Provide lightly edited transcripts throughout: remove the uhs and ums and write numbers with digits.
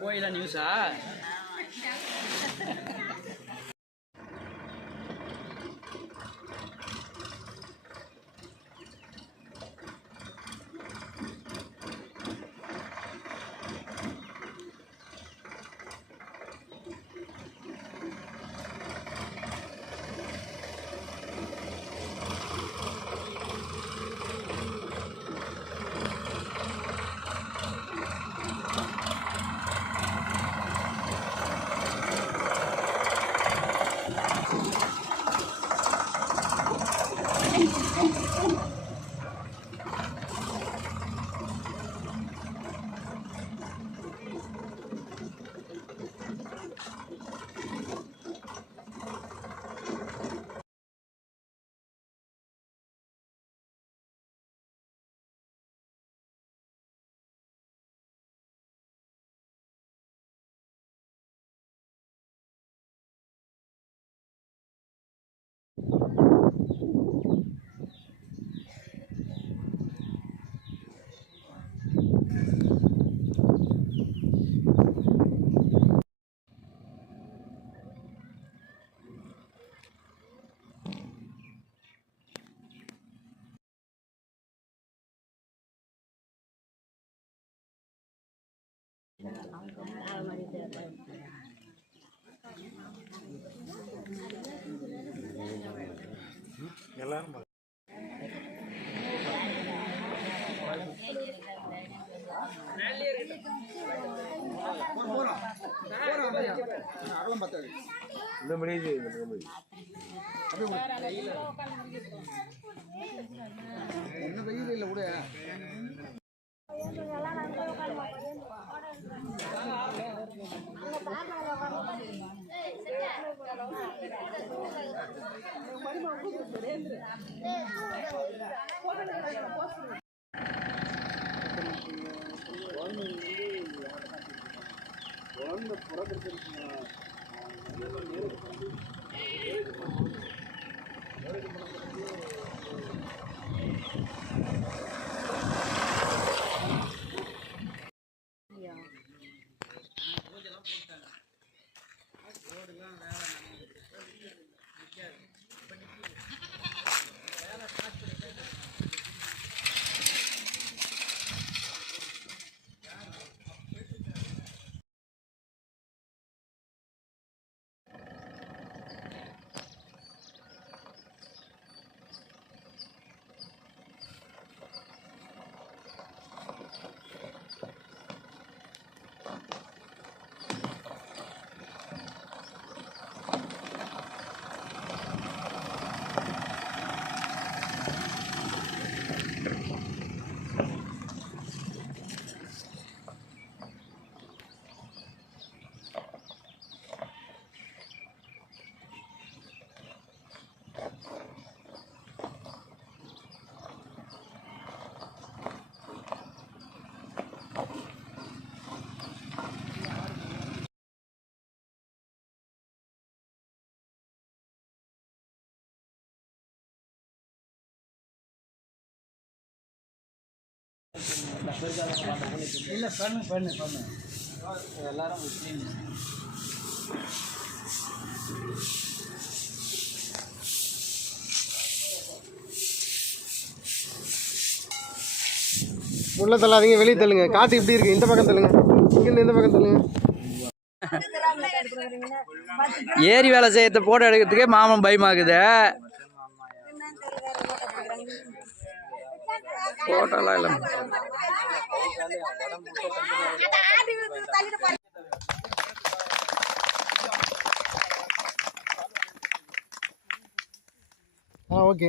கோயிலா நியூஸா? எல்லாரும் இந்த மணிக்கு என்ன வெயில் இல்லை கூட இல்லை பண்ணு எல்லாரும் முஸ்லீம். உள்ள தள்ளாதீங்க, வெளியே தள்ளுங்க. காற்று இப்படி இருக்கு, இந்த பக்கம் தள்ளுங்க, இங்கிருந்து இந்த பக்கம் தள்ளுங்க. ஏரி வேலை செய்யறத போட்டோ எடுக்கிறதுக்கே மாமன் பயமாக்குது. போட்டோலாம் இல்லை. ஓகே.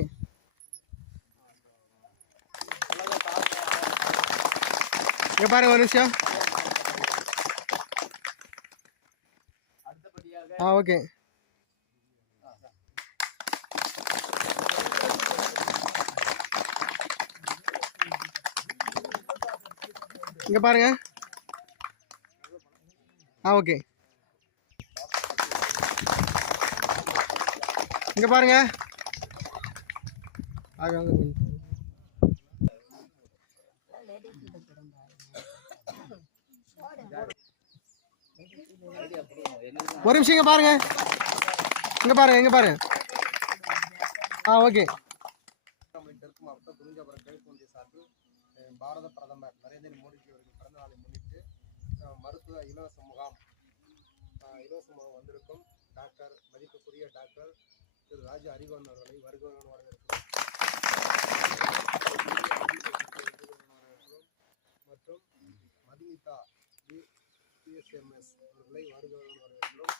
இங்க பாருங்க ஒரு நிமிஷம். ஓகே. இங்க பாருங்க. ஓகே. இங்க பாருங்க. ஒரு நிமிஷம் இங்க பாருங்க, இங்க பாருங்க. ஓகே. தெற்கு மாவட்டம் குறிஞ்சாபுரம் கிழக்கு ஒன்றிய சார்பில் பாரத பிரதமர் நரேந்திர மோடிஜி அவர்கள் பிறந்த நாளை முன்னிட்டு மருத்துவ இலவச முகாம் வந்திருக்கும் டாக்டர் மதிப்புக்குரிய டாக்டர் திரு ராஜா அறிவன் அவர்களை வருகிறோம் வரவேற்கிறோம். மற்றும் மதுமிதா பிஎஸ்எம்எஸ் அவர்களை வருகிறோம் வரவேற்கிறோம்.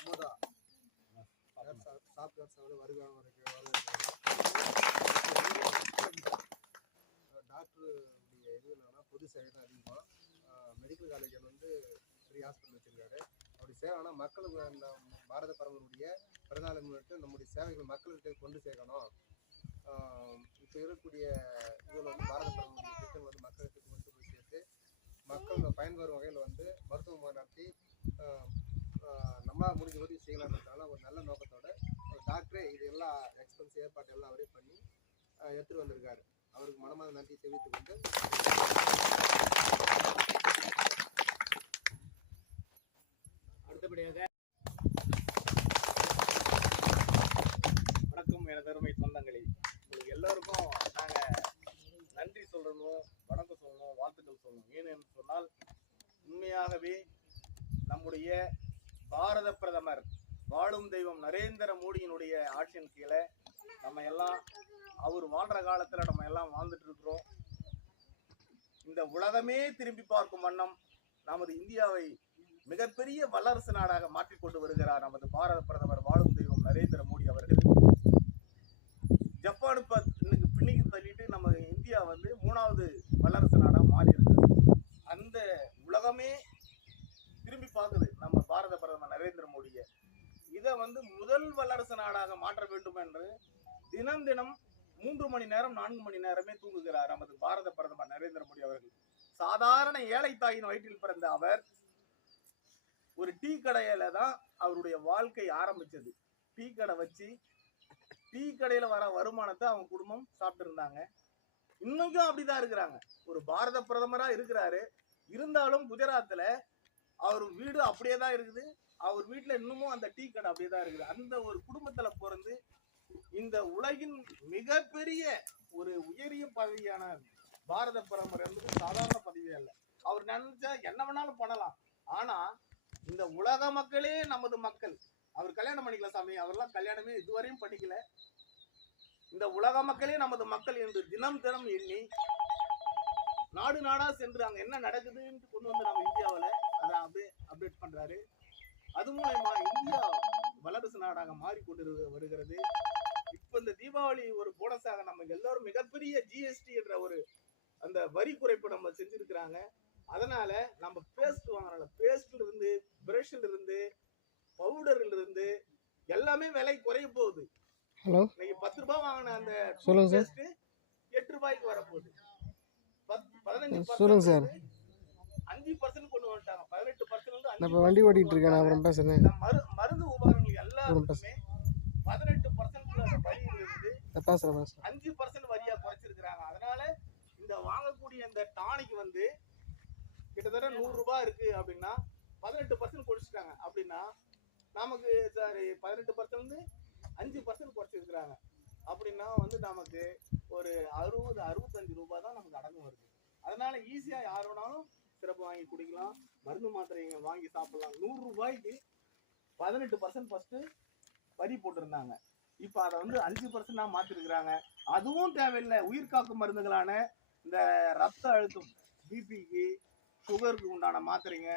அமுதா சாப்ட்வேர்ஸ் அவர்களை வருகிறோம் வரவேற்கிறோம். டாக்டருடைய இது என்னன்னா பொது சேவை தான் அதிகமாக. மெடிக்கல் காலேஜில் வந்து ஃப்ரீ ஹாஸ்பிட்டல் வச்சுருக்காரு. அப்படி சேவை ஆனால் மக்களுக்கு அந்த பாரத பிரதமருடைய பிறந்தநாளை முன்னிட்டு நம்முடைய சேவைகள் மக்களுக்கு கொண்டு சேர்க்கணும். இப்போ இருக்கக்கூடிய இதில் வந்து பாரத பிரதமருடைய திட்டம் வந்து மக்களுக்கு கொண்டு போய் சேர்த்து மக்கள் பயன்பெறும் வகையில் வந்து மருத்துவ நடத்தி நம்மளால் முடிஞ்ச உதவி செய்யலாம்ன்றதுனால ஒரு நல்ல நோக்கத்தோட ஒரு டாக்டரே இது எல்லா எக்ஸ்பென்ஸ் ஏற்பாடு எல்லாம் அவரே பண்ணி எடுத்துகிட்டு வந்திருக்காரு. அவருக்கு மனமார்ந்த நன்றி தெரிவித்துக் கொண்டு அடுத்தபடியாக வணக்கம் எனது அருமை சொந்தங்களே, உங்களுக்கு எல்லோருக்கும் நாங்கள் நன்றி சொல்லணும், வணக்கம் சொல்லணும், வாழ்த்துக்கள் சொல்லணும். ஏனென்று சொன்னால் உண்மையாகவே நம்முடைய பாரத பிரதமர் வாழும் தெய்வம் நரேந்திர மோடியினுடைய ஆட்சியின் கீழே நம்ம எல்லாம் அவர் வாழ்ற காலத்தில் நம்ம எல்லாம் வாழ்ந்துட்டு இருக்கிறோம். இந்த உலகமே திரும்பி பார்க்கும் வண்ணம் நமது இந்தியாவை மிகப்பெரிய வல்லரசு நாடாக மாற்றிக்கொண்டு வருகிறார் நமது பாரத பிரதமர் வாழும் தெய்வம் நரேந்திர மோடி அவர்கள். ஜப்பானு இன்னைக்கு பின்னிக்கு தள்ளிட்டு நம்ம இந்தியா வந்து 3வது வல்லரசு நாடாக மாறி இருக்கிறது. அந்த உலகமே திரும்பி பார்க்குது நம்ம பாரத பிரதமர் நரேந்திர மோடியை. இதை வந்து முதல் வல்லரசு நாடாக மாற்ற வேண்டும் என்று தினம் 3 மணி நேரம் 4 மணி நேரமே தூங்குகிறார் நமது பாரத பிரதமர் நரேந்திர மோடி அவர்கள். சாதாரண ஏழை தாயின் வயிற்றில் பிறந்த அவர் ஒரு டீ கடையில தான் அவருடைய வாழ்க்கை ஆரம்பிச்சது. டீ கடை வச்சு டீ கடையில வர வருமானத்தை அவங்க குடும்பம் சாப்பிட்டு இருந்தாங்க. இன்னைக்கும் அப்படிதான் இருக்கிறாங்க. ஒரு பாரத பிரதமரா இருக்கிறாரு, இருந்தாலும் குஜராத்ல அவர் வீடு அப்படியே தான் இருக்குது. அவர் வீட்டுல இன்னமும் அந்த டீ கடை அப்படியே தான் இருக்குது. அந்த ஒரு குடும்பத்துல பிறந்து இந்த உலகின் மிகப்பெரிய ஒரு உயரிய பதவியான பாரத பிரதமர் என்பது சாதாரண பதவியே அல்ல. அவர் நினைச்சா என்ன வேணாலும் பண்ணலாம். ஆனா இந்த உலக மக்களே நமது மக்கள். அவர் கல்யாணம் பண்ணிக்கல சாமி, அவர்லாம் கல்யாணமே இதுவரையும் பண்ணிக்கல. இந்த உலக மக்களே நமது மக்கள் என்று தினம் எண்ணி நாடு நாடா சென்று அங்க என்ன நடக்குதுன்னு கொண்டு வந்து நம்ம இந்தியாவில் அதை அப்படியே அப்டேட் பண்றாரு. அது மூலமா இந்தியா வல்லரசு நாடாக மாறிக்கொண்டு வருகிறது. இப்ப இந்த தீபாவளி ஒரு போனஸாக நம்ம எல்லாரும் மிகப்பெரிய ஜிஎஸ்டி என்ற ஒரு அந்த வரி குறைப்பு நம்ம செஞ்சிருக்கிறாங்க. அதனால நம்ம பேஸ்ட் வாங்குறோம்ல, பேஸ்ட்ல இருந்து பிரஷ்ல இருந்து பவுடர்ல இருந்து எல்லாமே விலை குறைய போகுது. ஹலோ, இன்னைக்கு 10 ரூபாய் வாங்கின அந்த பேஸ்ட் 8 ரூபாய்க்கு வரப்போகுது. 15% சொல்லுங்க சார். 5% கொண்டு வந்துட்டாங்க. 18% நான் வண்டி ஓட்டிட்டு இருக்கேன், அப்புறம் பேசுறேன். மருந்து உபகரணங்கள் எல்லாருமே 18% வரி இருந்து 5% வரியா குறைச்சிருக்கிறாங்க. அதனால இந்த வாங்கக்கூடிய இந்த டானிக் வந்து கிட்டத்தட்ட 100 ரூபாய் இருக்கு அப்படின்னா 18% குறைச்சிட்டாங்க. அப்படின்னா நமக்கு சாரி 18% 5% குறைச்சிருக்கிறாங்க. அப்படின்னா வந்து நமக்கு ஒரு 60-65 ரூபாய் தான் நமக்கு அடங்கு வருது. அதனால ஈஸியா யார் வேணாலும் சிறப்பு வாங்கி குடிக்கலாம், மருந்து மாத்திரைங்க வாங்கி சாப்பிடலாம். 100 ரூபாய்க்கு 18% ஃபர்ஸ்ட் வரி போட்டிருந்தாங்க. இப்ப அதை வந்து 5% மாத்திருக்கிறாங்க. அதுவும் தேவையில்லை. உயிர் காக்கும் மருந்துகளான இந்த ரத்த அழுத்தம், பிபிக்கு, சுகருக்கு உண்டான மாத்திரைங்க,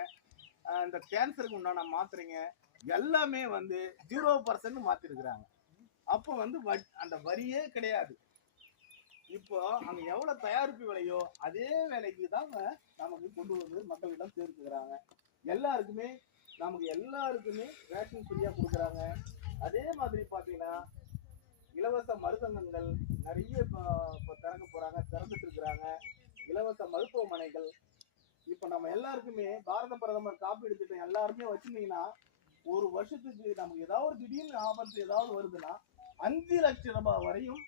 இந்த கேன்சருக்கு உண்டான மாத்திரைங்க எல்லாமே வந்து 0% மாத்திருக்கிறாங்க. அப்போ வந்து அந்த வரியே கிடையாது. இப்போ அங்க எவ்வளவு தயாரிப்பு விலையோ அதே விலைக்கு தான் நமக்கு கொண்டு வந்து மக்களிடம் சேர்த்துக்கிறாங்க. எல்லாருக்குமே ரேஷன் ஃப்ரீயா கொடுக்குறாங்க. அதே மாதிரி பாத்தீங்கன்னா இலவச மருந்தகங்கள் நிறைய இப்போ திறக்க போறாங்க, திறந்துட்டு இருக்கிறாங்க. இலவச மருத்துவமனைகள் இப்ப நம்ம எல்லாருக்குமே பாரத பிரதமர் காப்பீடு திட்டம் எல்லாருமே வச்சிருந்தீங்கன்னா ஒரு வருஷத்துக்கு நமக்கு ஏதாவது ஒரு திடீர்னு ஆபத்து ஏதாவது வருதுன்னா 5 லட்சம் ரூபாய் வரையும்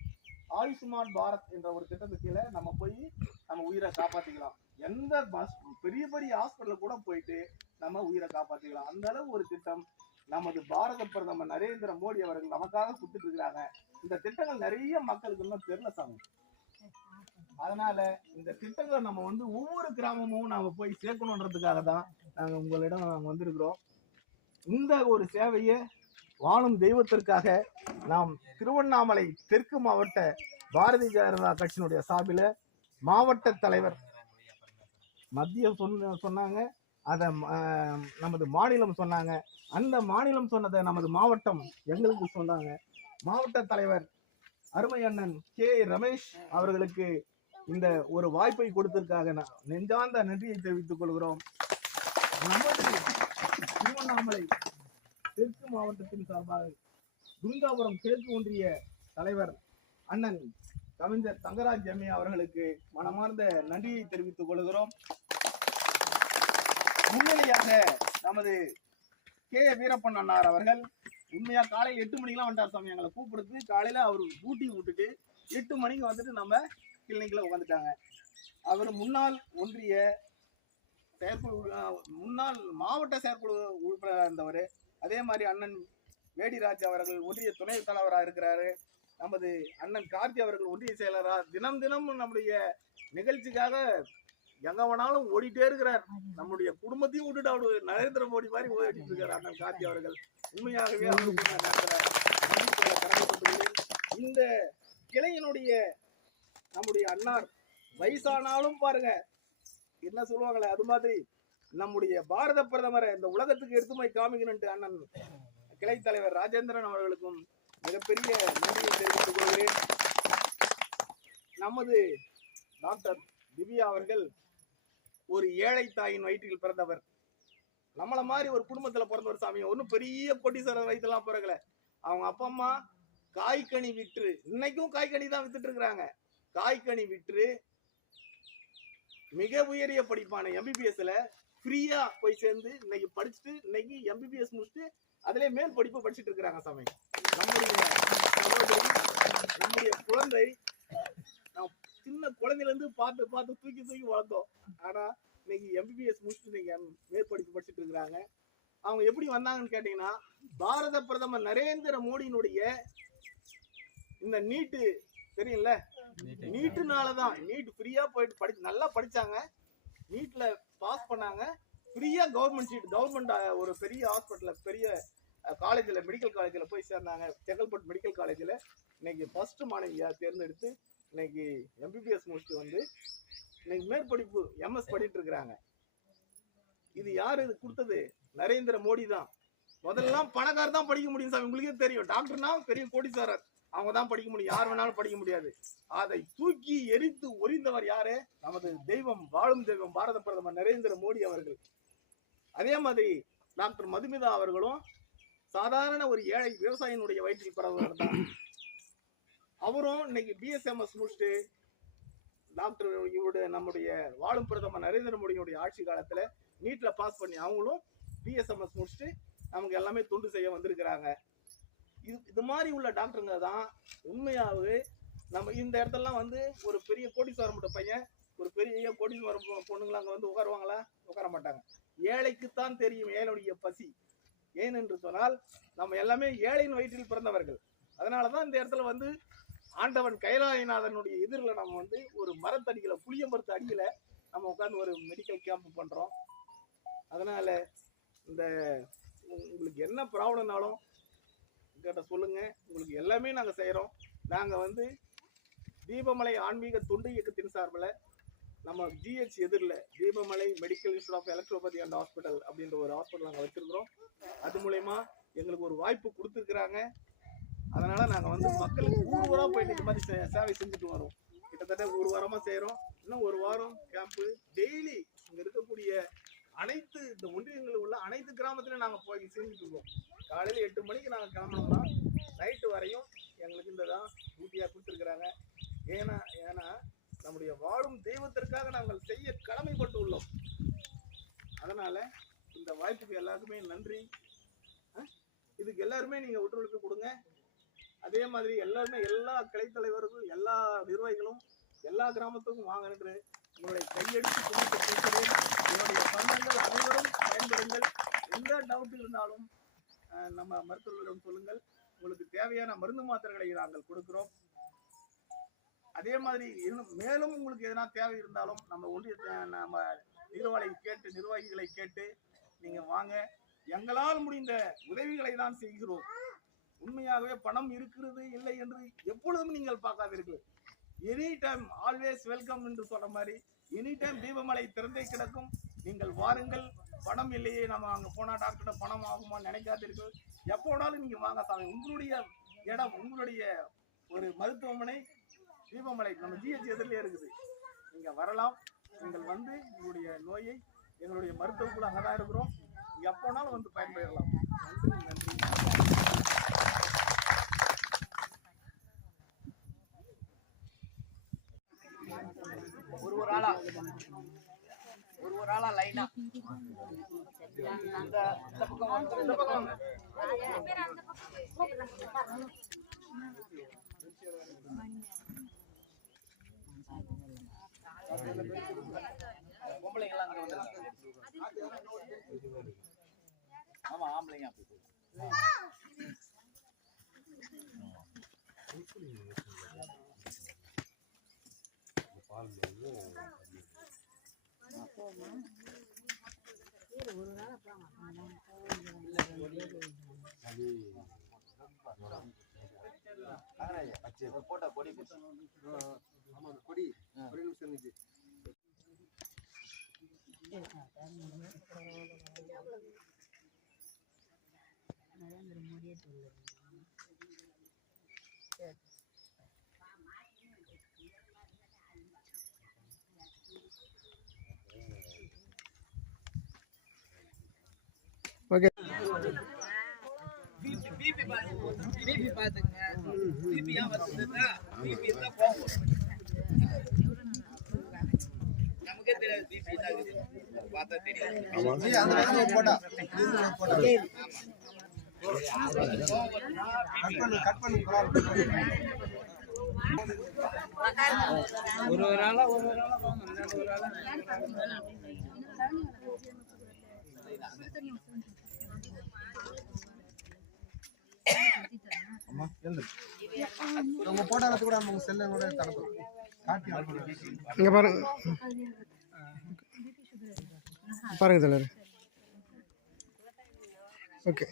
ஆயுஷ்மான் பாரத் என்ற ஒரு திட்டத்துக்கு கீழே நம்ம போய் நம்ம உயிரை காப்பாத்திக்கலாம். எந்த பெரிய பெரிய ஹாஸ்பிட்டல் கூட போயிட்டு நம்ம உயிரை காப்பாத்திக்கலாம். அந்த அளவு ஒரு திட்டம் நமது பாரத பிரதமர் நரேந்திர மோடி அவர்கள் நமக்காக கொடுத்துட்டு இருக்கிறாங்க. இந்த திட்டங்கள் நிறைய மக்களுக்கு இன்னும் தெரியல சாமி. அதனால இந்த திட்டங்களை நம்ம வந்து ஒவ்வொரு கிராமமும் நாம போய் சேர்க்கணுன்றதுக்காக தான் நாங்க உங்களிடம் வந்திருக்கிறோம். இந்த ஒரு சேவையை வாழும் தெய்வத்திற்காக நாம் திருவண்ணாமலை தெற்கு மாவட்ட பாரதிய ஜனதா கட்சியினுடைய சார்பில் மாவட்ட தலைவர் மத்திய சொன்னாங்க, அதை நமது மாநிலம் சொன்னாங்க, அந்த மாநிலம் சொன்னதை நமது மாவட்டம் எங்களுக்கு சொன்னாங்க. மாவட்ட தலைவர் அருமை அண்ணன் கே ரமேஷ் அவர்களுக்கு இந்த ஒரு வாய்ப்பை கொடுத்ததற்காக நெஞ்சார்ந்த நன்றியை தெரிவித்துக் கொள்கிறோம். நமது திருவண்ணாமலை தெற்கு மாவட்டத்தின் சார்பாக துர்காபுரம் கிழக்கு ஒன்றிய தலைவர் அண்ணன் கவிஞர் தங்கராஜ் எம்ஏ அவர்களுக்கு மனமார்ந்த நன்றியை தெரிவித்துக் கொள்கிறோம். முன்னிலையாக நமது கே வீரப்பன் அண்ணார் அவர்கள் உண்மையா காலையில் 8 மணிக்கெல்லாம் வந்துட்டார் சாமி. எங்களை கூப்பிடுறது காலையில அவர் ஊட்டி விட்டுட்டு 8 மணிக்கு வந்துட்டு நம்ம கிளினிக்ல உட்காந்துட்டாங்க. அவர் முன்னாள் ஒன்றிய செயற்குழு முன்னாள் மாவட்ட செயற்குழு உறுப்பினராக இருந்தவர். அதே மாதிரி அண்ணன் வேடிராஜ் அவர்கள் ஒன்றிய துணை தலைவராக இருக்கிறாரு. நமது அண்ணன் கார்த்தி அவர்கள் ஒன்றிய செயலராக தினம் தினம் நம்முடைய நிகழ்ச்சிக்காக எங்க வேணாலும் ஓடிட்டே இருக்கிறார். நம்முடைய குடும்பத்தையும் விட்டுட்டு அவரு நரேந்திர மோடி மாதிரி ஓடிட்டு இருக்காரு அண்ணன் கார்த்தி அவர்கள். உண்மையாகவே இந்த கிளையினுடைய நம்முடைய அண்ணார் வயசானாலும் பாருங்க என்ன சொல்லுவாங்களே, அது மாதிரி நம்முடைய பாரத பிரதமரை இந்த உலகத்துக்கு எடுத்து போய் காமிக்கணும்ட்டு அண்ணன் கிளை தலைவர் ராஜேந்திரன் அவர்களுக்கும் மிகப்பெரிய நன்றியை தெரிவித்துக் கொள்கிறேன். நமது டாக்டர் திவ்யா அவர்கள் ஒரு ஏழை தாயின் வயிற்றில் பிறந்தவர். நம்மள மாதிரி ஒரு குடும்பத்துல பிறந்தவர் சாமி. ஒன்னும் பெரிய கோட்டீஸ்வரர் வயிற்றுலாம் பிறகுல. அவங்க அப்பா அம்மா காய்கனி விற்று, இன்னைக்கும் காய்கனி தான் வித்துட்டு இருக்கிறாங்க. காய்கனி விற்று மிக உயரிய படிப்பான எம்பிபிஎஸ்ல ஃப்ரீயா போய் சேர்ந்து இன்னைக்கு படிச்சுட்டு இன்னைக்கு எம்பிபிஎஸ் முடிச்சுட்டு அதிலே மேல் படிப்பு படிச்சுட்டு இருக்கிறாங்க சாமி. நம்முடைய குழந்தை நான் சின்ன குழந்தையில இருந்து பார்த்து பார்த்து தூக்கி தூக்கி வளர்த்தோம். ஆனா இன்னைக்கு எம்பிபிஎஸ் முடிச்சுட்டு இன்னைக்கு மேற்படிப்பு படிச்சுட்டு இருக்கிறாங்க. அவங்க எப்படி வந்தாங்கன்னு கேட்டீங்கன்னா, பாரத பிரதமர் நரேந்திர மோடியினுடைய இந்த நீட்டு தெரியும்ல, நீட்டுனாலதான். நீட் ஃப்ரீயா போயிட்டு நல்லா படிச்சாங்க, நீட்ல பாஸ் பண்ணாங்க, ஃப்ரீயா கவர்மெண்ட் சீட், கவர்மெண்ட் ஒரு பெரிய ஹாஸ்பிட்டல்ல பெரிய காலேஜில் மெடிக்கல் காலேஜில் போய் சேர்ந்தாங்க. செங்கல்பட்டு மெடிக்கல் காலேஜில் இன்னைக்கு ஃபர்ஸ்ட் மாணவியா தேர்ந்தெடுத்து இன்னைக்கு எம்பிபிஎஸ் முடிச்சுட்டு வந்து இன்னைக்கு மேற்படிப்பு எம்எஸ் படிட்டு இருக்கிறாங்க. இது யாரு இது கொடுத்தது? நரேந்திர மோடி தான். முதல்லாம் பணக்காரர் தான் படிக்க முடியும் சாமி, உங்களுக்கே தெரியும். டாக்டர்னா பெரிய கோடீஸ்வரர், அவங்க தான் படிக்க முடியும், யார் வேணாலும் படிக்க முடியாது. அதை தூக்கி எரித்து ஒரிந்தவர் யாரு? நமது தெய்வம், வாழும் தெய்வம் பாரத பிரதமர் நரேந்திர மோடி அவர்கள். அதே மாதிரி டாக்டர் மதுமிதா அவர்களும் சாதாரண ஒரு ஏழை விவசாயினுடைய வயிற்றில் பிறந்தவர் தான். அவரும் இன்னைக்கு பிஎஸ்எம்எஸ் முடிச்சுட்டு டாக்டர் இவருடைய நம்முடைய வாழும் பிரதமர் நரேந்திர மோடியுடைய ஆட்சி காலத்துல நீட்ல பாஸ் பண்ணி அவங்களும் பிஎஸ்எம்எஸ் முடிச்சுட்டு நமக்கு எல்லாமே தொண்டு செய்ய வந்திருக்கிறாங்க. இது மாதிரி உள்ள டாக்டருங்க தான் உண்மையாகவே நம்ம இந்த இடத்துலலாம் வந்து ஒரு பெரிய கோடீஸ்வரம் மட்டும் பையன், ஒரு பெரிய கோடீஸ்வரம் பொண்ணுங்களா அங்கே வந்து உட்காருவாங்களா? உட்கார மாட்டாங்க. ஏழைக்குத்தான் தெரியும் ஏழையுடைய பசி. ஏனென்று சொன்னால் நம்ம எல்லாமே ஏழையின் வயிற்றில் பிறந்தவர்கள். அதனாலதான் இந்த இடத்துல வந்து ஆண்டவன் கைலாயநாதனுடைய எதிரில் நம்ம வந்து ஒரு மரத்தடியில, புளிய மரத்து அடியில நம்ம உட்காந்து ஒரு மெடிக்கல் கேம்ப் பண்றோம். அதனால இந்த உங்களுக்கு என்ன ப்ராப்ளம்னாலும் கிட்ட சொல்லுங்க, உங்களுக்கு எல்லாமே நாங்க செய்யறோம். நாங்க வந்து தீபமலை ஆன்மீக தொண்டு இயக்கத்தின் சார்பில் நம்ம ஜிஹெச் எதிரில் Deepamalai medical institute of electropathy and hospital அப்படின்ற ஒரு ஹாஸ்பிட்டல் நாங்கள் வச்சிருக்கிறோம். அது மூலயமா எங்களுக்கு ஒரு வாய்ப்பு கொடுத்துருக்குறாங்க. அதனால நாங்கள் வந்து மக்களுக்கு ஊராக போயிட்டு இந்த மாதிரி சேவை செஞ்சுட்டு வரோம். கிட்டத்தட்ட ஒரு வாரமாக செய்கிறோம். இன்னும் ஒரு வாரம் கேம்ப்பு டெய்லி இங்கே இருக்கக்கூடிய அனைத்து இந்த ஒன்றியங்களில் உள்ள அனைத்து கிராமத்திலையும் நாங்கள் போய் செஞ்சுட்டு இருக்கோம். காலையில் 8 மணிக்கு நாங்கள் கிளம்புனோம்னா நைட்டு வரையும் எங்களுக்கு இந்த தான் டியூட்டியாக கொடுத்துருக்குறாங்க. ஏன்னா நம்முடைய வாழும் தெய்வத்திற்காக நாங்கள் செய்ய கடமைப்பட்டு உள்ளோம். அதனால இந்த வாய்ப்புக்கு எல்லாருக்குமே நன்றி. இதுக்கு எல்லாருமே நீங்க ஒத்துழைப்பு கொடுங்க. அதே மாதிரி எல்லாருமே எல்லா கிளை தலைவர்களும் எல்லா நிர்வாகிகளும் எல்லா கிராமத்துக்கும் வாங்க என்று உங்களுடைய கையெடுத்து குடித்து கேட்கிறேன். என்னுடைய சொந்தங்கள் அனைவரும் பயன்பெறுங்கள். எந்த டவுட் இருந்தாலும் நம்ம மருத்துவர்களிடம் சொல்லுங்கள். உங்களுக்கு தேவையான மருந்து மாத்திரைகளை நாங்கள் கொடுக்கிறோம். அதே மாதிரி மேலும் உங்களுக்கு எதனா தேவை இருந்தாலும் நம்ம ஒன்றிய நம்ம நிர்வாகிகளை கேட்டு நீங்க வாங்க. எங்களால் முடிந்த உதவிகளை தான் செய்கிறோம். உண்மையாகவே பணம் இருக்கிறது இல்லை என்று எப்பொழுதும் நீங்கள் பார்க்காதீர்கள். எனி டைம் ஆல்வேஸ் வெல்கம் என்று சொல்ற மாதிரி எனி டைம் தீபமலை திறந்தே கிடக்கும். நீங்கள் வாருங்கள். பணம் இல்லையே, நம்ம அங்க போனா டாக்டர்கிட்ட பணம் ஆகுமா நினைக்காதீர்கள். எப்போனாலும் நீங்க வாங்க சாமி. உங்களுடைய இடம், உங்களுடைய ஒரு மருத்துவமனை தீபமலை நம்ம ஜிஹெச் எதிரிலே இருக்குது. நீங்க வரலாம். நீங்கள் வந்து உங்களுடைய நோயை எங்களுடைய மருத்துவக்குழு அங்கதான் இருக்கிறோம். எப்போனாலும் வந்து பயன்பெறலாம். நன்றி. ஒரு ஆளா லைனா இந்த பக்கம் பொம்பளைங்கெல்லாம் அங்க வந்துருக்காங்க. ஆமா, ஆம்பளைங்க அப்படி போட்டா கொடி ஆமா கொடி ஒரு நிமிஷம் இருந்துச்சு. நரேந்திர மோடியே சொல்லு. ஓகே. பிபி பாத்துங்க. பிபி ஏன் வருதுன்னா பிபி இருந்தா போகும். நமக்கே தெரியாது பிபி என்ன பார்த்தா தெரியாது. ஆமா நீ அந்த இடத்துல போடா. கட் பண்ணு ஒரு ஆளா போங்க. அம்மா எழுந்து உங்க போட்டோ கூட உங்க செல்ல கூட தரது காட்டி இங்க பாருங்க பாருங்க தலைவர். ஓகே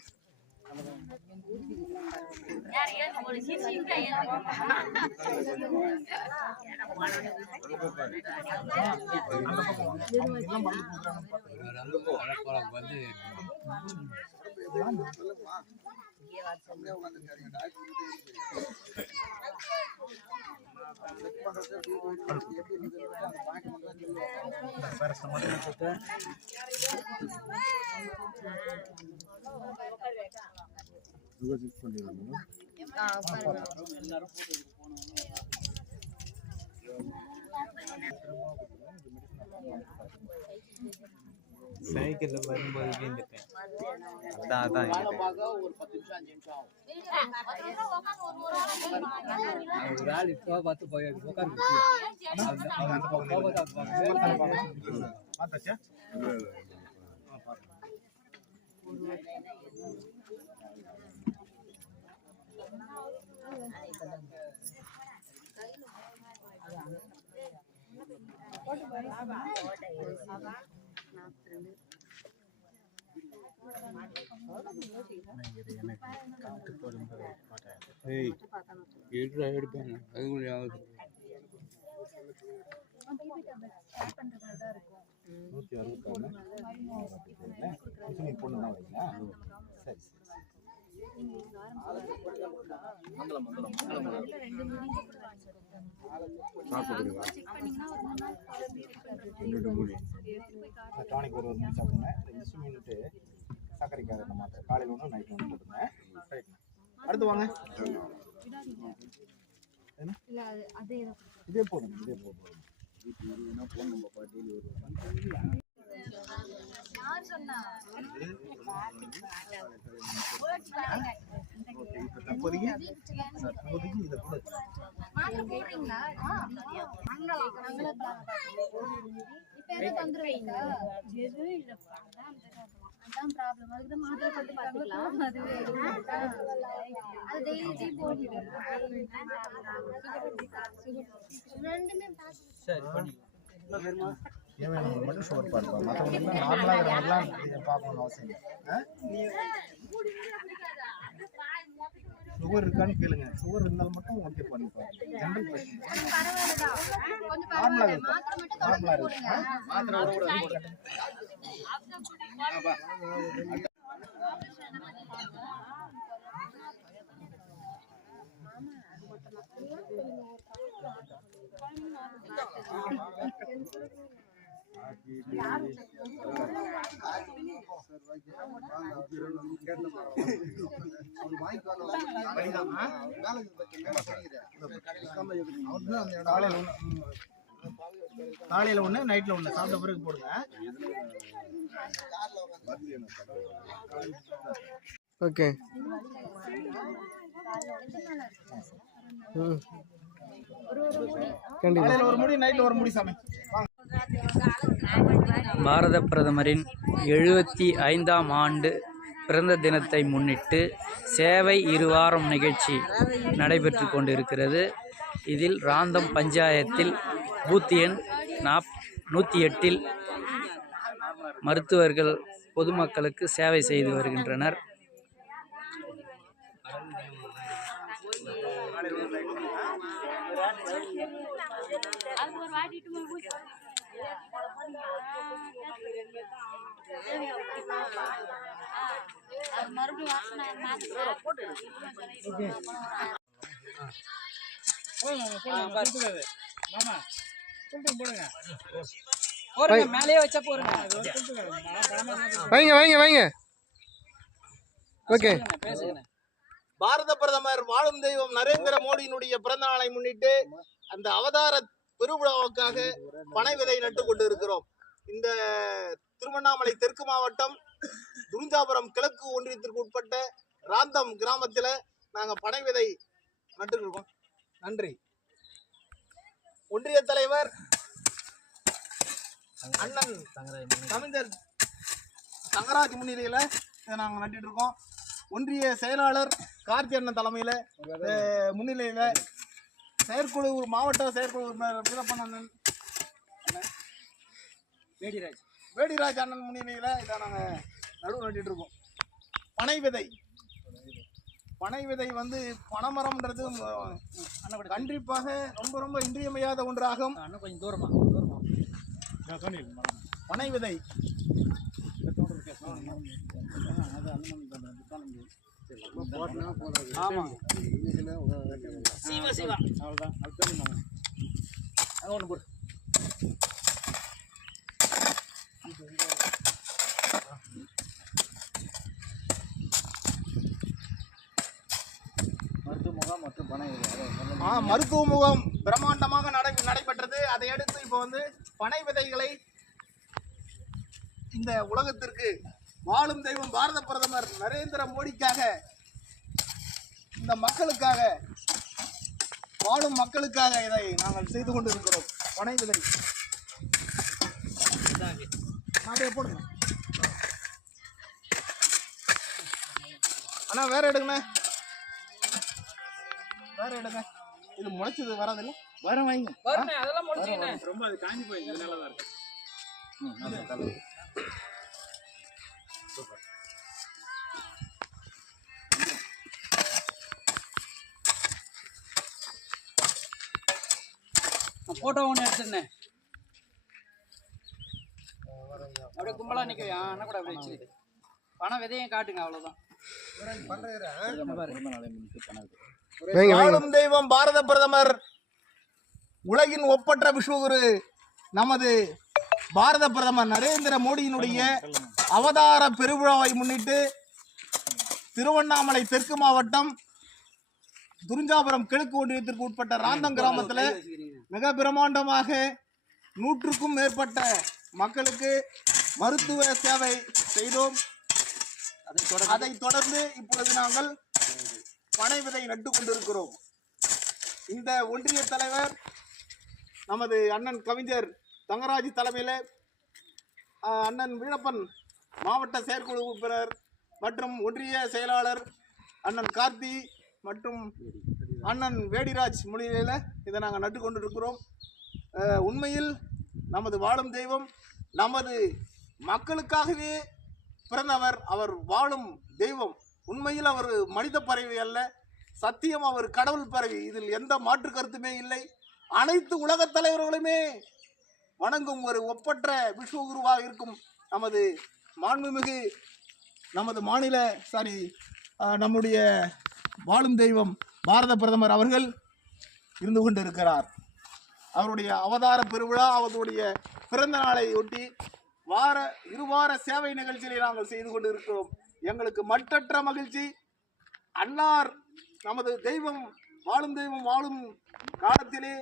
சைக்கிள்ல வரும்போது வீந்துட்டேன். ஒரு 10 நிமிஷம் 5 நிமிஷம் ஒரு ஆள் இப்போ பார்த்து போய் உட்காந்து எடுப்பாங்க. அது டானிக் ஒரு மணி சாப்பிடுங்க. 2 மினிட் சர்க்கரைக்காக அந்த மாத்திரை காலையில் ஒன்று நைட் ஒன்று போட்டுங்க. அடுத்து வாங்க. இதே போதும் இதே போதும். ஓகே, இப்போ தற்போதைக்கு இதை கொடு. மாத்திரை போடுறீங்களா? அதான் ப்ராப்ளம். அதுக்கு தான் மாத்திரை போட்டு பார்த்துக்கலாம். அது டெய்லி போட்டு ரெண்டுமே சரி பண்ணிக்கலாம். தேவையானவங்க மட்டும் சுகர் பார்ப்போம். மற்றவங்க நார்மலாக இருக்கிறவங்கலாம் இதை பார்க்கணும்னு அவசியம் இல்லை. சுகர் இருக்கான்னு கேளுங்க. சுகர் இருந்தாலும் மட்டும் ஓகே பண்ணிப்பாங்க. ஜென்ரல் பேஷண்ட் நார்மலாக இருக்கும். நார்மலாக இருக்கும். மாத்திரை கூட காலையில் ஒன்று நைட்டில் ஒன்று சாப்பிட்ட பிறகு போடுங்க. ஓகே. காலையில் ஒரு முடி நைட்டில் ஒரு முடி சாமி. பாரத பிரதமரின் 75ஆம் ஆண்டு பிறந்த தினத்தை முன்னிட்டு சேவை இருவாரம் நிகழ்ச்சி நடைபெற்று கொண்டிருக்கிறது. இதில் ராந்தம் பஞ்சாயத்தில் பூத் எண் 108இல் மருத்துவர்கள் பொதுமக்களுக்கு சேவை செய்து வருகின்றனர். மேலேயே வச்சா போறேன். வைங்க. ஓகே. பாரத பிரதமர் வாழும் தெய்வம் நரேந்திர மோடியினுடைய பிறந்த நாளை முன்னிட்டு அந்த அவதார பெருவிழாவுக்காக பனை விதை நட்டு கொண்டு இருக்கிறோம். இந்த திருவண்ணாமலை தெற்கு மாவட்டம் துரிஞ்சாபுரம் கிழக்கு ஒன்றியத்திற்கு உட்பட்ட ராந்தம் கிராமத்தில் நாங்கள் பனை விதை நட்டு இருக்கோம். நன்றி. ஒன்றிய தலைவர் அண்ணன் கவிஞர் தங்கராஜ் முன்னிலையில் இதை நாங்கள் நட்டுட்டு இருக்கோம். ஒன்றிய செயலாளர் கார்த்தி அண்ணன் தலைமையில் முன்னிலையில் செயற்குழு மாவட்ட செயற்குழு உறுப்பினர் வீரப்பண்ணன் வேடிராஜ் அண்ணன் முன்னிலையில் இதை நாங்கள் நடுவு நட்டுட்டு இருக்கோம். பனை விதை வந்து பனைமரம்ன்றது கண்டிப்பாக ரொம்ப ரொம்ப இன்றியமையாத ஒன்றாகும். கொஞ்சம் தூரமா பனை விதை மருத்துவ முகாம் பிரம்மாண்டமாக நடைபெற்றது. அதை அடுத்து இப்போ வந்து பனை விதைகளை இந்த உலகத்திற்கு வாழும் தெய்வம் பாரத பிரதமர் நரேந்திர மோடிக்காக, இந்த மக்களுக்காக, வாழும் மக்களுக்காக இதை நாங்கள் செய்து கொண்டு இருக்கிறோம். பனை விதை அப்படியே போடுங்க அண்ணா. வேற எடுங்கண்ணே, வேற எடுங்க. இது முளைச்சது வராதில்ல? வர வைங்க. ரொம்ப அது காஞ்சி போயிடுச்சு. நல்லா தான் இருக்கு. போட்டோ ஒன்று எடுத்துருந்தேன். அப்படியே கும்பலா நிற்கிறேன். அண்ணா கூட அப்படியே வச்சு பணம் விதையும் காட்டுங்க. அவ்வளோதான். வாழும் தெய்வம் பாரத பிரதமர், உலகின் ஒப்பற்ற விஸ்வகுரு நமது பாரத பிரதமர் நரேந்திர மோடியினுடைய அவதார பெருவிழாவை முன்னிட்டு திருவண்ணாமலை தெற்கு மாவட்டம் துரிஞ்சாபுரம் கிழக்கு ஒன்றியத்திற்கு உட்பட்ட ராந்தம் கிராமத்தில் மிக பிரமாண்டமாக 100க்கும் மேற்பட்ட மக்களுக்கு மருத்துவ சேவை செய்தோம். அதைத் தொடர்ந்து இப்பொழுது நாங்கள் பனை விதை நட்டு கொண்டிருக்கிறோம். இந்த ஒன்றிய தலைவர் நமது அண்ணன் கவிஞர் தங்கராஜ் தலைமையில் அண்ணன் வீரப்பன் மாவட்ட செயற்குழு உறுப்பினர் மற்றும் ஒன்றிய செயலாளர் அண்ணன் கார்த்தி மற்றும் அண்ணன் வேடிராஜ் முன்னிலையில் இதை நாங்கள் நட்டு கொண்டிருக்கிறோம். உண்மையில் நமது வாழும் தெய்வம் நமது மக்களுக்காகவே பிறந்தவர். அவர் வாழும் தெய்வம். உண்மையில் அவர் மனித பறவை அல்ல, சத்தியம் அவர் கடவுள் பறவை. இதில் எந்த மாற்று கருத்துமே இல்லை. அனைத்து உலகத் தலைவர்களுமே வணங்கும் ஒரு ஒப்பற்ற விஸ்வகுருவாக இருக்கும் நமது மாண்புமிகு நமது நம்முடைய வாழும் தெய்வம் பாரத பிரதமர் அவர்கள் இருந்து கொண்டிருக்கிறார். அவருடைய அவதார பெருவிழா, அவருடைய பிறந்த நாளை ஒட்டி இருவார சேவை நிகழ்ச்சியை நாங்கள் செய்து கொண்டிருக்கிறோம். எங்களுக்கு மட்டற்ற மகிழ்ச்சி. அன்னார் நமது தெய்வம் வாழும் காலத்திலே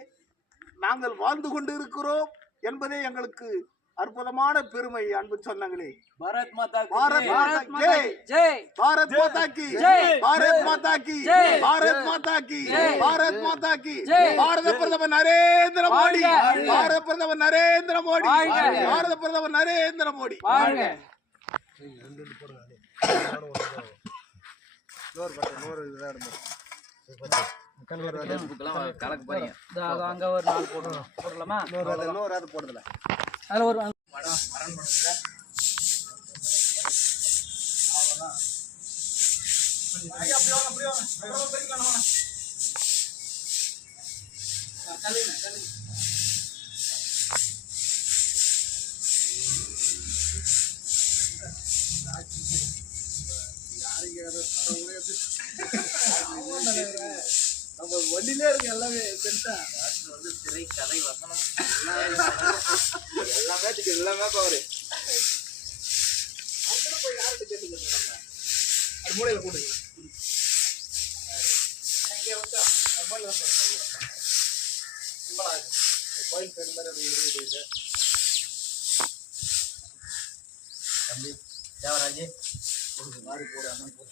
நாங்கள் வாழ்ந்து கொண்டு இருக்கிறோம் என்பதே எங்களுக்கு அற்புதமான பெருமை. அன்பு சொந்தங்களே, பாரத் மாதா கி ஜெய், பாரத் மாதா கி ஜெய், பாரத் மாதா கி ஜெய், பாரத் மாதா கி ஜெய், பாரத் மாதா கி ஜெய். பாரத பிரதமர் நரேந்திர மோடி, பாரத பிரதமர் நரேந்திர மோடி, பாரத பிரதமர் நரேந்திர மோடி. கலக்கு பாருங்க. அங்க ஒரு 4 போடலாமா? போடுறதுல அதுல ஒரு நம்ம வண்டியிலே இருக்கு எல்லாமே. திரை கதை வசனம் எல்லாமே பாரு. போய் யார்கிட்ட கேட்டுக்கிறது? நம்ம அது மூலையில போட்டுக்கலாம். கோயில் பேர் மாதிரி தம்பி தேவராஜ் மாறி போடு. அண்ணன் போடு.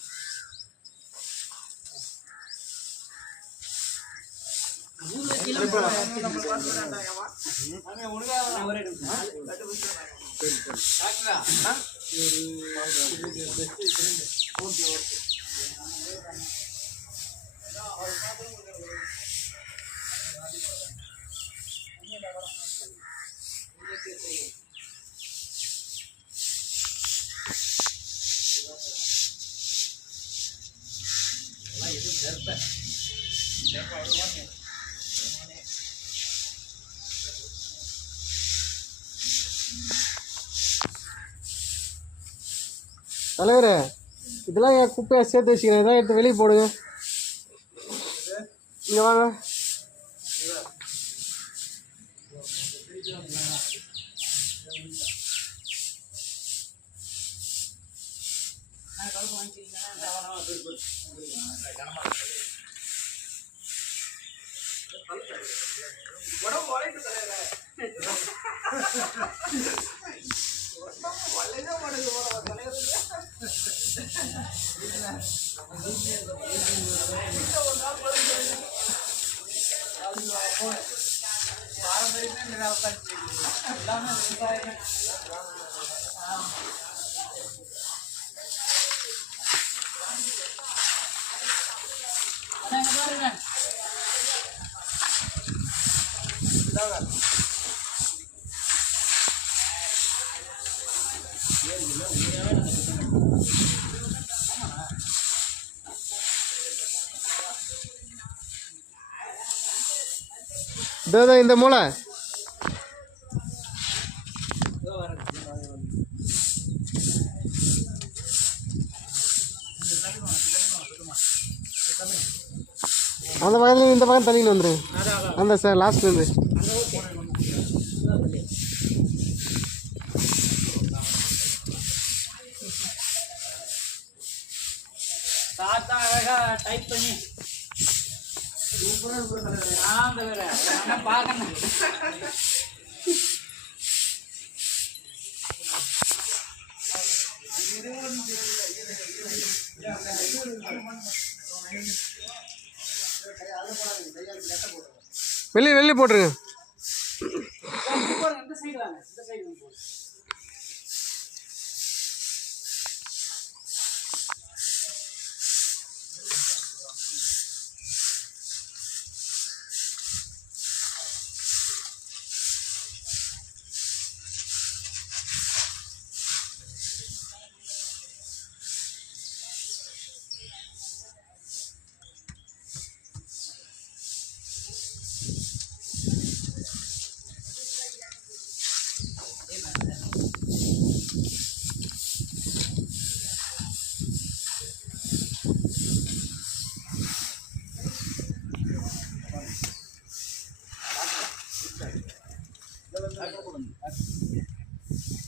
தலைவரே, இதெல்லாம் என் குப்பையை சேர்த்து வச்சுக்கிறேன். இதெல்லாம் எடுத்து வெளியே போடுங்க. இங்கே வாங்க. இந்த மூளை அந்த பக்கத்துல இந்த பக்கம் தள்ளின்னு வந்துரு. அந்த சார் லாஸ்ட்ல இருந்து தாத்தா அழகா டைப் பண்ணி அந்த வேற பார்க்கணும். வெளியே போட்டுருங்க. போடுங்க, இந்த சைடு வாங்க, இந்த சைடு வந்து போடுங்க.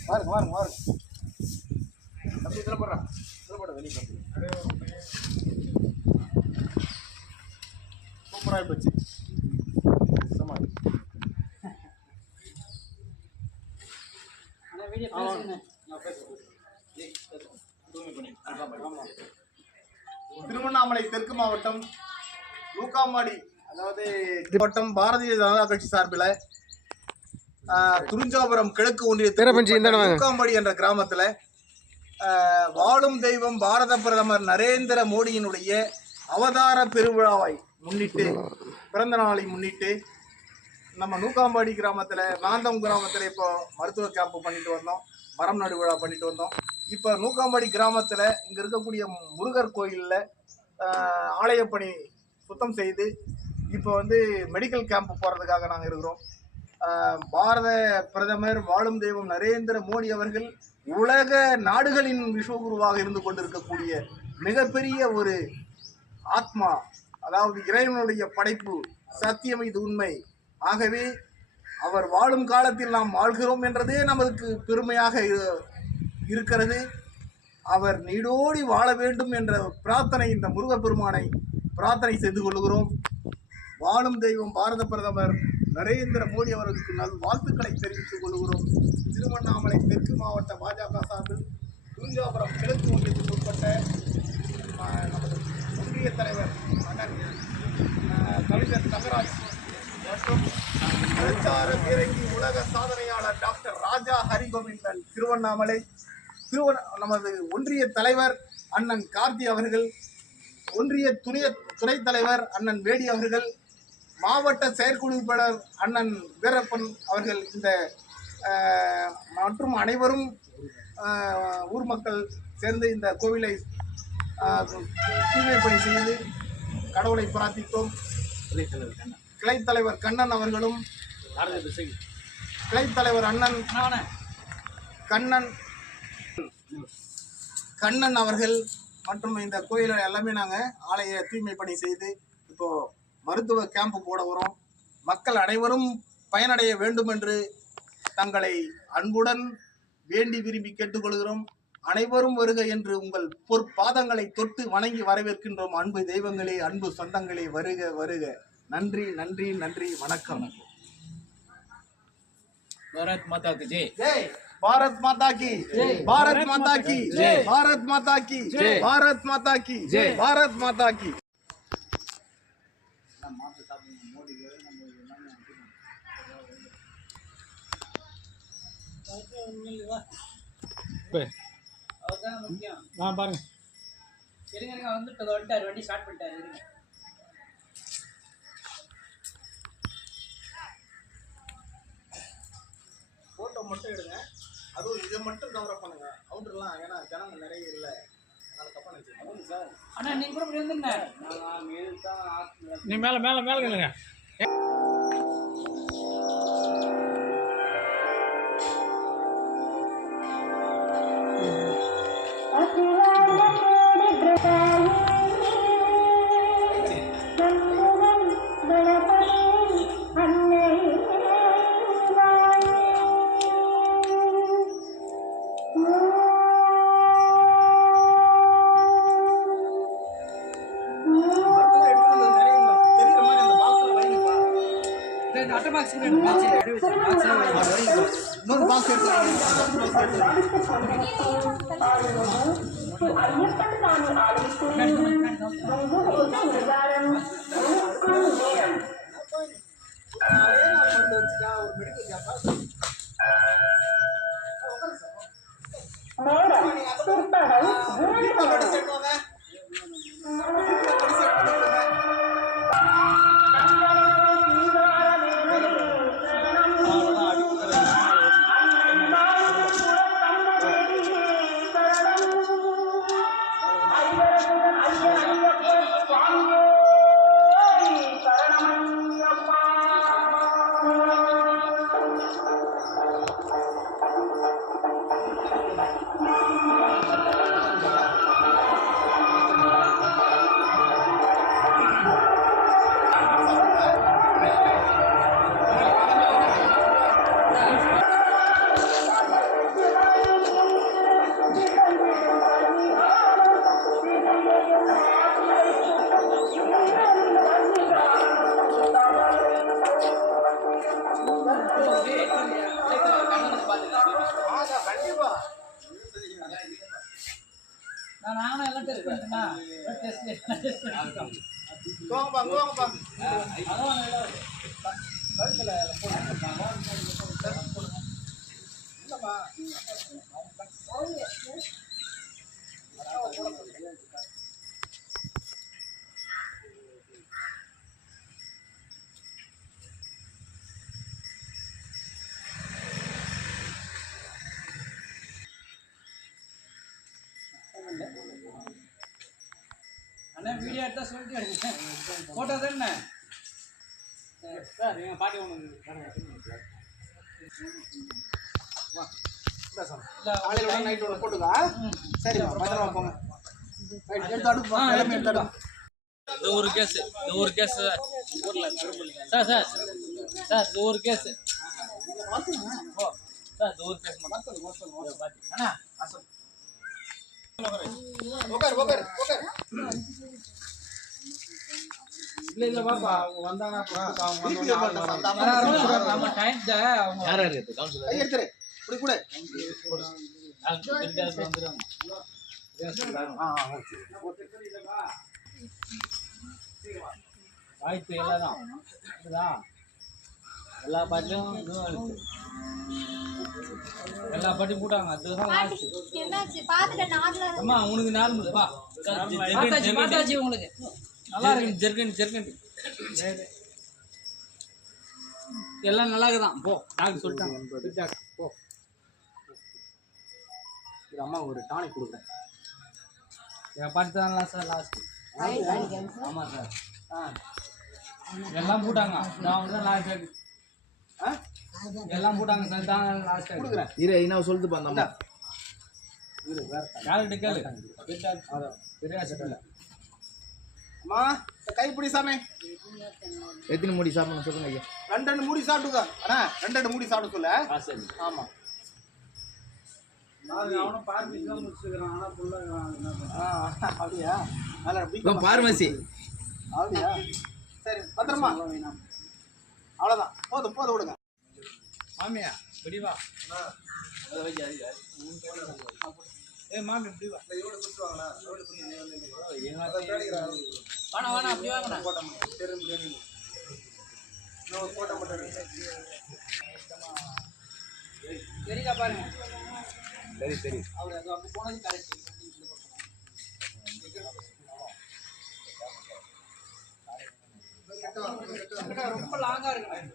பாருங்க பாருங்க பாருங்க அப்படி இதில் போடுறா, இதில் போட வெளியே சூப்பராக போச்சு. ஆனால் வீடியோ பேசுங்க. திருவண்ணாமலை தெற்கு மாவட்டம் நூக்காம்பாடி, அதாவது மாவட்டம் பாரதிய ஜனதா கட்சி சார்பில் துறிஞ்சாபுரம் கிழக்கு ஒன்றிய நூக்காம்பாடி என்ற கிராமத்தில் வாழும் தெய்வம் பாரத பிரதமர் நரேந்திர மோடியினுடைய அவதார பெருவிழாவை முன்னிட்டு, பிறந்த நாளை முன்னிட்டு நம்ம நூக்காம்பாடி கிராமத்தில், நாந்தம் கிராமத்தில் இப்போ மருத்துவ கேம்ப் பண்ணிட்டு வந்தோம், மரம் நடு விழா பண்ணிட்டு வந்தோம். இப்போ நூக்காம்பாடி கிராமத்தில் இங்கே இருக்கக்கூடிய முருகர் கோயிலில் ஆலயப்பணி சுத்தம் செய்து இப்போ வந்து மெடிக்கல் கேம்ப் போகிறதுக்காக நாங்கள் இருக்கிறோம். பாரத பிரதமர் வாழும் தெய்வம் நரேந்திர மோடி அவர்கள் உலக நாடுகளின் விஸ்வகுருவாக இருந்து கொண்டிருக்கக்கூடிய மிகப்பெரிய ஒரு ஆத்மா, அதாவது இறைவனுடைய படைப்பு, சத்தியம், இது உண்மை. ஆகவே அவர் வாழும் காலத்தில் நாம் வாழ்கிறோம் என்றதே நமக்கு பெருமையாக இருக்கிறது. அவர் நீடோடி வாழ வேண்டும் என்ற பிரார்த்தனை, இந்த முருகப்பெருமானை பிரார்த்தனை செய்து கொள்கிறோம். வாழும் தெய்வம் பாரத பிரதமர் நரேந்திர மோடி அவர்களுக்கு நல் வாழ்த்துக்களை தெரிவித்துக் கொள்கிறோம். திருவண்ணாமலை தெற்கு மாவட்ட பாஜக சார்பில் துறிஞ்சாபுரம் கிழக்கு ஒன்றியத்துக்கு உட்பட்ட நமது ஒன்றிய தலைவர் அண்ணன் கவிஞர் தங்கராஜ் மற்றும் பிரச்சார பீரங்கி உலக சாதனையாளர் டாக்டர் ராஜா ஹரிகோவிந்தன் திருவண்ணாமலை, நமது ஒன்றிய தலைவர் அண்ணன் கார்த்தி அவர்கள், ஒன்றிய துணைத் தலைவர் அண்ணன் வேடி அவர்கள், மாவட்ட செயற்குழுப்பாளர் அண்ணன் வீரப்பன் அவர்கள், இந்த மற்றும் அனைவரும் ஊர் மக்கள் சேர்ந்து இந்த கோவிலை தூய்மை பணி செய்து கடவுளை பிரார்த்தித்தோம். கிளைத் தலைவர் கண்ணன் அவர்களும், கிளைத் தலைவர் அண்ணன் கண்ணன் அவர்கள் மற்றும் இந்த கோயிலை எல்லாமே நாங்கள் ஆலய தூய்மை பணி செய்து இப்போ மருத்துவ கேம்ப் போட வரோம். மக்கள் அனைவரும் பயனடைய வேண்டும் என்று தங்களை அன்புடன் வேண்டி விரும்பி கேட்டுக்கொள்கிறோம். அனைவரும் வருக என்று உங்கள் பொற்பாதங்களை தொட்டு வணங்கி வரவேற்கின்றோம். அன்பு தெய்வங்களே, அன்பு சொந்தங்களே, வருக வருக. நன்றி நன்றி நன்றி, வணக்கம். பாரத் மாதா கி ஜெய். பாரத் மாதா கி ஜெய். பாரத் மாதா கி ஜெய். பாரத் மாதா கி ஜெய். பாரத் மாதா கி ஜெய். பாரத் மாதா கி. அவர்தான் முக்கியம். பாருங்க, இருங்க வந்துட்டாரு, வண்டி ஸ்டார்ட் பண்ணிட்டாரு. இருங்க, போட்டோ மட்டும் எடுங்க, அதுவும் இதை மட்டும் கவர் பண்ணுங்க, அவுட்டர்லாம், ஏன்னா ஜனங்க நிறைய இல்லை, அதனால தப்பா நினைச்சு சார். அண்ணா நீங்க கூட இப்படி வந்துருங்க. நீ மேலே மேலே மேலே கேளுங்க. அட்டை பாக்ஸ் இன்னொரு பாக்ஸ் அதே நாள் மருந்து வச்சுட்டா ஒரு மெடிக்கல் கேப்பா கண்டிப்பா நானும் எல்லாம் டெஸ்ட் பண்ணிட்டேன்னா டெஸ்ட் கோங்கப்பா இல்லம்மா அண்ணா வீடியோ எடுத்தா சொல்லிட்டு எடுங்க ஃபோட்டோ தானே சார் எங்கள் பாட்டி ஒன்று காலையில விட நைட் ஒன்று போட்டுக்கா சரிம்மா பத்திரமா போங்க ரைட் எடுத்து அடுப்பு எல்லாமே எடுத்து அடுப்பு இது ஒரு கேஸ் சார் சார் சார் இது ஒரு கேஸ் சார் இது ஒரு கேஸ் அண்ணா உட்கார் இல்லை பாப்பா அவங்க வந்தானா நம்ம டைம் அவங்க யார் இருக்கு கவுன்சிலர் கை எடுத்துரு இப்படி கூட வாய்ப்பு எல்லாம் தான் எல்லா பாட்டிலும் இதுவும் இருக்கு எல்லா பாட்டியும் போட்டாங்க அதுதான் என்னாச்சு பாத்துட்டேன் நார்மலா அம்மா உனக்கு நார்மல் பா பார்த்தாச்சு உங்களுக்கு நல்லா இருக்கு ஜெர்கன் எல்லாம் நல்லா இருக்குதான் போ டாக்டர் சொல்லிட்டாங்க போ இது அம்மா ஒரு டானிக் கொடுக்குறேன் என் பாட்டு தான் சார் லாஸ்ட் ஆமாம் சார் எல்லாம் போட்டாங்க நான் தான் லாஸ்ட் எல்லாம் போட்டாங்க சார் தான் லாஸ்ட் கொடுக்குறேன் இரு என்ன சொல்லுது பாந்தா யார்கிட்ட கேளு பெரிய சட்டை அம்மா கைப்பிடி சாமி எத்தனை மூடி சாப்பிடணும் சொல்லுங்க ஐயா ரெண்டு மூடி சாப்பிட்டுக்கோ அண்ணா ரெண்டு மூடி சாப்பிட சொல்ல சரி ஆமா அவனும் பார்த்து முடிச்சுக்கிறான் ஆனால் ஃபுல்லாக அப்படியா நல்லா பார்மசி அப்படியா சரி பத்திரமா அவ்வளோதான் போதும் விடுங்க மாமியா இப்படி வா ஏ மாமி இப்படி வா வேணாம் அப்படி வாங்கண்ணா சரிக்கா பாருங்க சரி அவர் அது அப்படி போனது கரெக்ட் ரொம்ப லாங்கா இருக்கு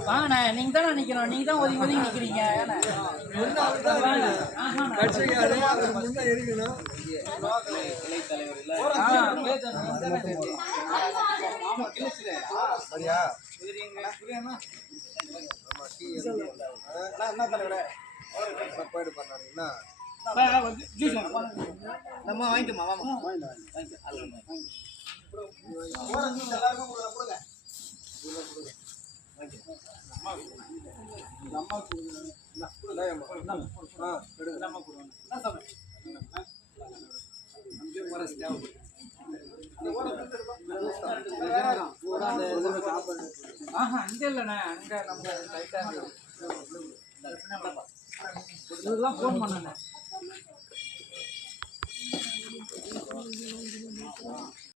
வாங்கண்ணே நீங்க தானே நிக்கணும் நீங்க தான் ஒதுங்கி நிக்கிறீங்க என்ன தலைவரே போயிட்டு பண்ணாங்கன்னா நம்ம வாங்கிக்கோமா வாமா ஆஹா இங்க இல்லண்ணே அங்க நம்ம லைட்டா இதெல்லாம் ஃபோன் பண்ணேன்